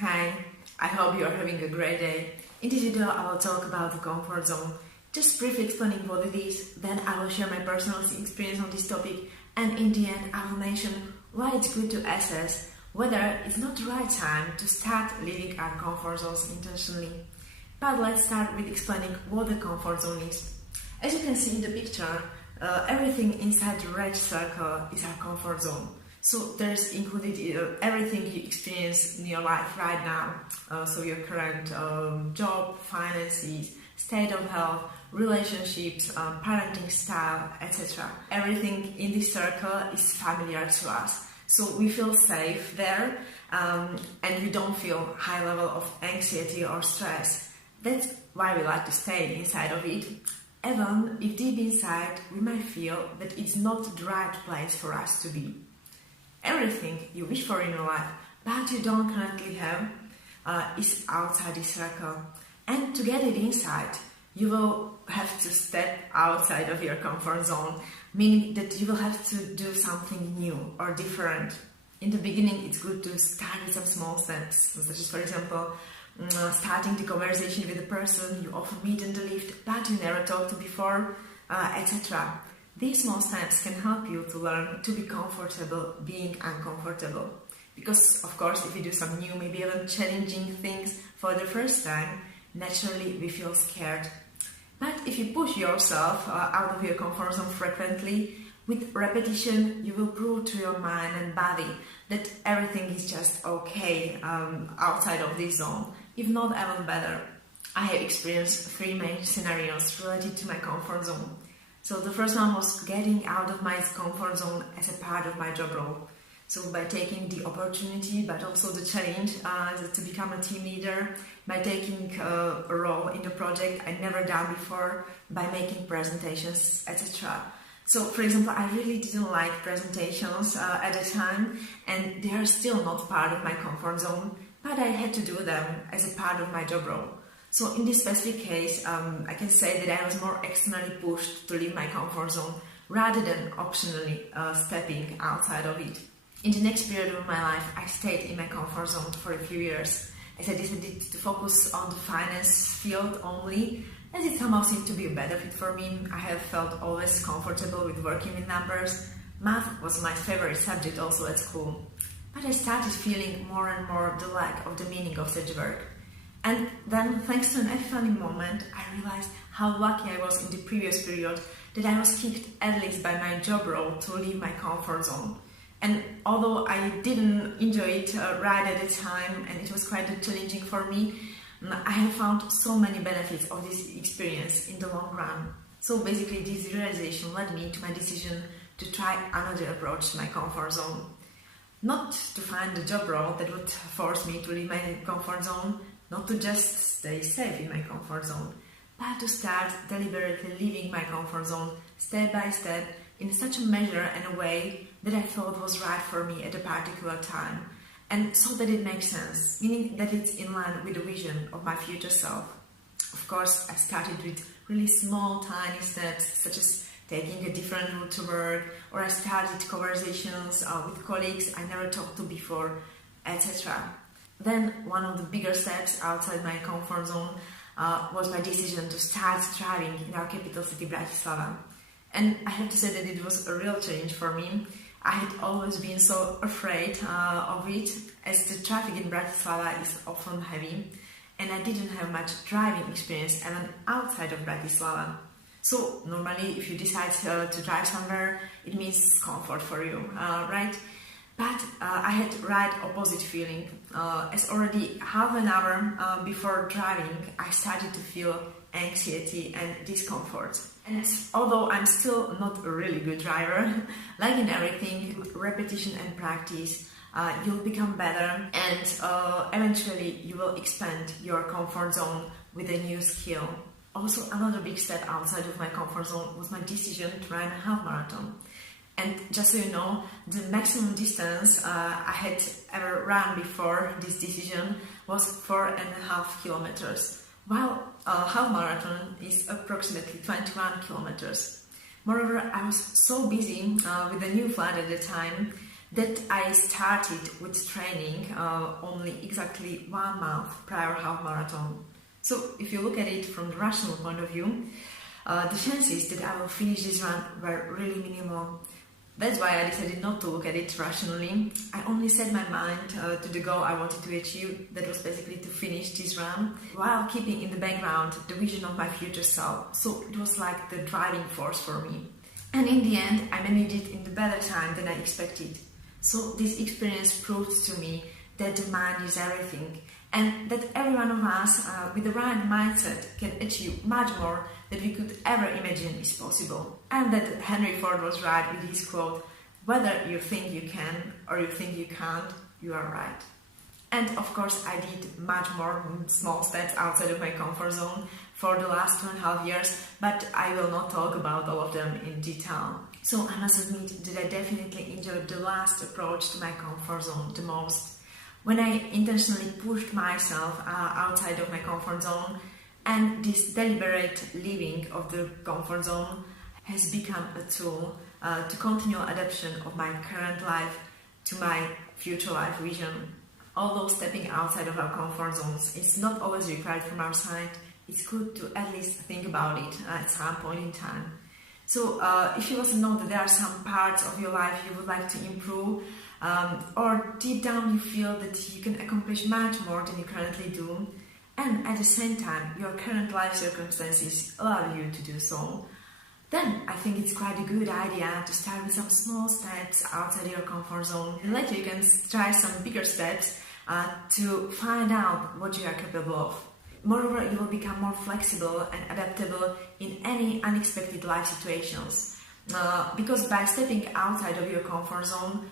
Hi, I hope you are having a great day. In this video I will talk about the comfort zone. Just briefly explaining what it is, then I will share my personal experience on this topic, and in the end I will mention why it's good to assess whether it's not the right time to start leaving our comfort zones intentionally. But let's start with explaining what the comfort zone is. As you can see in the picture, everything inside the red circle is our comfort zone. So there's included everything you experience in your life right now. So your current job, finances, state of health, relationships, parenting style, etc. Everything in this circle is familiar to us. So we feel safe there and we don't feel high level of anxiety or stress. That's why we like to stay inside of it. Even if deep inside we might feel that it's not the right place for us to be. Everything you wish for in your life, but you don't currently have, is outside this circle. And to get it inside, you will have to step outside of your comfort zone, meaning that you will have to do something new or different. In the beginning, it's good to start with some small steps, such as, for example, starting the conversation with a person you often meet in the lift, but you never talked to before, etc. These small steps can help you to learn to be comfortable being uncomfortable. Because, of course, if you do some new, maybe even challenging things for the first time, naturally we feel scared. But if you push yourself out of your comfort zone frequently, with repetition, you will prove to your mind and body that everything is just okay outside of this zone, if not even better. I have experienced 3 main scenarios related to my comfort zone. So the first one was getting out of my comfort zone as a part of my job role. So by taking the opportunity, but also the challenge to become a team leader, by taking a role in the project I never done before, by making presentations, etc. So, for example, I really didn't like presentations at the time, and they are still not part of my comfort zone, but I had to do them as a part of my job role. So in this specific case, I can say that I was more externally pushed to leave my comfort zone rather than optionally stepping outside of it. In the next period of my life, I stayed in my comfort zone for a few years, as I decided to focus on the finance field only, as it somehow seemed to be a better fit for me. I have felt always comfortable with working with numbers. Math was my favorite subject also at school. But I started feeling more and more the lack of the meaning of such work. And then, thanks to an epiphany moment, I realized how lucky I was in the previous period that I was kicked at least by my job role to leave my comfort zone. And although I didn't enjoy it right at the time, and it was quite challenging for me, I have found so many benefits of this experience in the long run. So basically, this realization led me to my decision to try another approach to my comfort zone. Not to find a job role that would force me to leave my comfort zone, not to just stay safe in my comfort zone, but to start deliberately leaving my comfort zone step by step in such a measure and a way that I thought was right for me at a particular time, and so that it makes sense, meaning that it's in line with the vision of my future self. Of course, I started with really small, tiny steps, such as taking a different route to work, or I started conversations with colleagues I never talked to before, etc. Then one of the bigger steps outside my comfort zone was my decision to start driving in our capital city, Bratislava. And I have to say that it was a real change for me. I had always been so afraid of it, as the traffic in Bratislava is often heavy, and I didn't have much driving experience even outside of Bratislava. So normally if you decide to drive somewhere, it means comfort for you, right? But I had right opposite feeling, as already half an hour before driving, I started to feel anxiety and discomfort. And although I'm still not a really good driver, like in everything, with repetition and practice, you'll become better, and eventually you will expand your comfort zone with a new skill. Also, another big step outside of my comfort zone was my decision to run a half marathon. And just so you know, the maximum distance I had ever run before this decision was 4.5 kilometers, while a half marathon is approximately 21 kilometers. Moreover, I was so busy with a new flat at the time that I started with training only exactly 1 month prior half marathon. So if you look at it from the rational point of view, the chances that I will finish this run were really minimal. That's why I decided not to look at it rationally. I only set my mind to the goal I wanted to achieve, that was basically to finish this run, while keeping in the background the vision of my future self. So it was like the driving force for me. And in the end, I managed it in the better time than I expected. So this experience proved to me that the mind is everything, and that every one of us with the right mindset can achieve much more than we could ever imagine is possible. And that Henry Ford was right with his quote, "Whether you think you can or you think you can't, you are right." And of course I did much more small steps outside of my comfort zone for the last 2.5 years, but I will not talk about all of them in detail. So I must admit that I definitely enjoyed the last approach to my comfort zone the most, when I intentionally pushed myself outside of my comfort zone, and this deliberate leaving of the comfort zone has become a tool to continual adaptation of my current life to my future life vision. Although stepping outside of our comfort zones is not always required from our side, it's good to at least think about it at some point in time. So if you also know that there are some parts of your life you would like to improve, or deep down you feel that you can accomplish much more than you currently do, and at the same time your current life circumstances allow you to do so, then I think it's quite a good idea to start with some small steps outside your comfort zone, and later you can try some bigger steps to find out what you are capable of. Moreover, you will become more flexible and adaptable in any unexpected life situations, because by stepping outside of your comfort zone,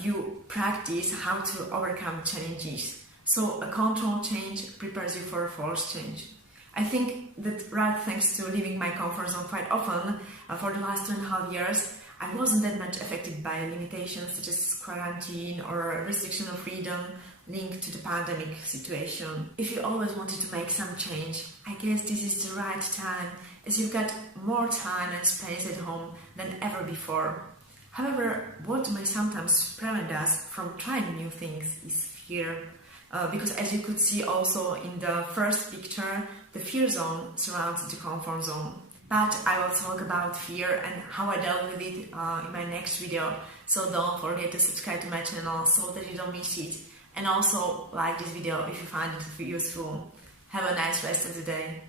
you practice how to overcome challenges. So a controlled change prepares you for a forced change. I think that right thanks to leaving my comfort zone quite often for the last 2.5 years, I wasn't that much affected by limitations such as quarantine or restriction of freedom linked to the pandemic situation. If you always wanted to make some change, I guess this is the right time, as you've got more time and space at home than ever before. However, what may sometimes prevent us from trying new things is fear. Because as you could see also in the first picture, the fear zone surrounds the comfort zone. But I will talk about fear and how I dealt with it in my next video. So don't forget to subscribe to my channel so that you don't miss it. And also like this video if you find it useful. Have a nice rest of the day.